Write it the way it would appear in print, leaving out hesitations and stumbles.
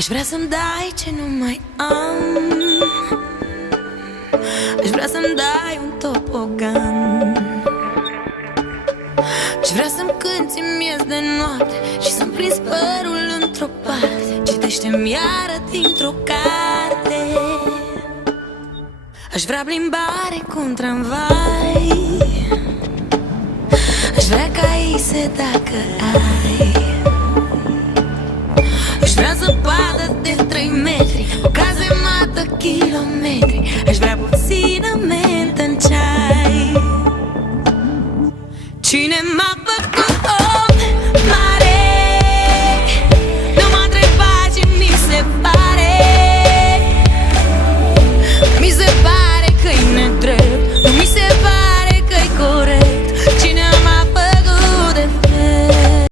Aș vrea să-mi dai ce nu mai am. Aș vrea să-mi dai un topogan. Aș vrea să-mi cânti miez de noapte și să-mi prins părul într-o parte. Citește-mi iară dintr-o carte. Aș vrea plimbare cu un tramvai. Aș vrea caise dacă ai. Aș vrea zăpadă de 3 metri, o cazemată kilometri. Aș vrea puțină mentă în ceai. Cine m-a făcut